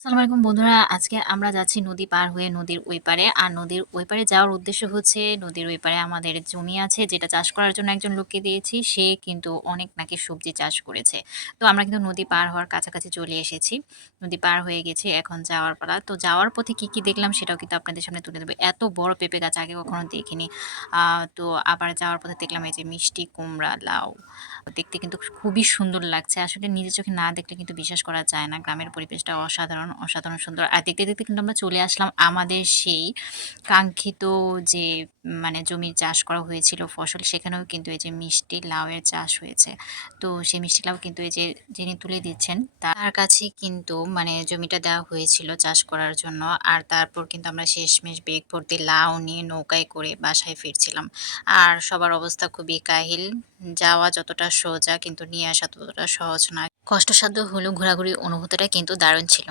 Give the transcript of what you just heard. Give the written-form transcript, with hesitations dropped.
আসসালামু আলাইকুম বন্ধুরা। আজকে আমরা যাচ্ছি নদী পার হয়ে নদীর ওই পারে। আর নদীর ওই পারে যাওয়ার উদ্দেশ্য হচ্ছে নদীর ওই পারে আমাদের জমি আছে যেটা চাষ করার জন্য একজন লোককে দিয়েছি। সে কিন্তু অনেক নাকি সবজি চাষ করেছে। তো আমরা কিন্তু নদী পার হওয়ার কাছাকাছি চলে এসেছি। নদী পার হয়ে গেছি, এখন যাওয়ার পালা। তো যাওয়ার পথে কি দেখলাম সেটাও কিন্তু আপনাদের সামনে তুলে ধরবো। এত বড় পেঁপে গাছ আগে কখনো দেখিনি। তো আবার যাওয়ার পথে দেখলাম এই যে মিষ্টি কুমড়া, লাউ। দেখতে কিন্তু খুবই সুন্দর লাগছে। আসলে নিজের চোখে না দেখলে কিন্তু বিশ্বাস করা যায় না। গ্রামের পরিবেশটা অসাধারণ সুন্দর। আর দেখতে কিন্তু আমরা চলে আসলাম আমাদের সেই কাঙ্ক্ষিত যে মানে জমির চাষ করা হয়েছিল ফসল, সেখানেও কিন্তু এই যে মিষ্টি লাউয়ের চাষ হয়েছে। তো সেই মিষ্টি লাউ কিন্তু এই যে যিনি তুলে দিচ্ছেন তার কাছেই কিন্তু মানে জমিটা দেওয়া হয়েছিল চাষ করার জন্য। আর তারপর কিন্তু আমরা শেষমেশ বেগ ভর্তি লাউ নিয়ে নৌকায় করে বাসায় ফিরছিলাম। আর সবার অবস্থা খুবই কাহিল। যাওয়া যতটা সোজা কিন্তু নিয়ে আসা ততটা সহজ না। কষ্টসাধ্য হলেও ঘোরাঘুরির অনুভূতিটা কিন্তু দারুণ ছিল।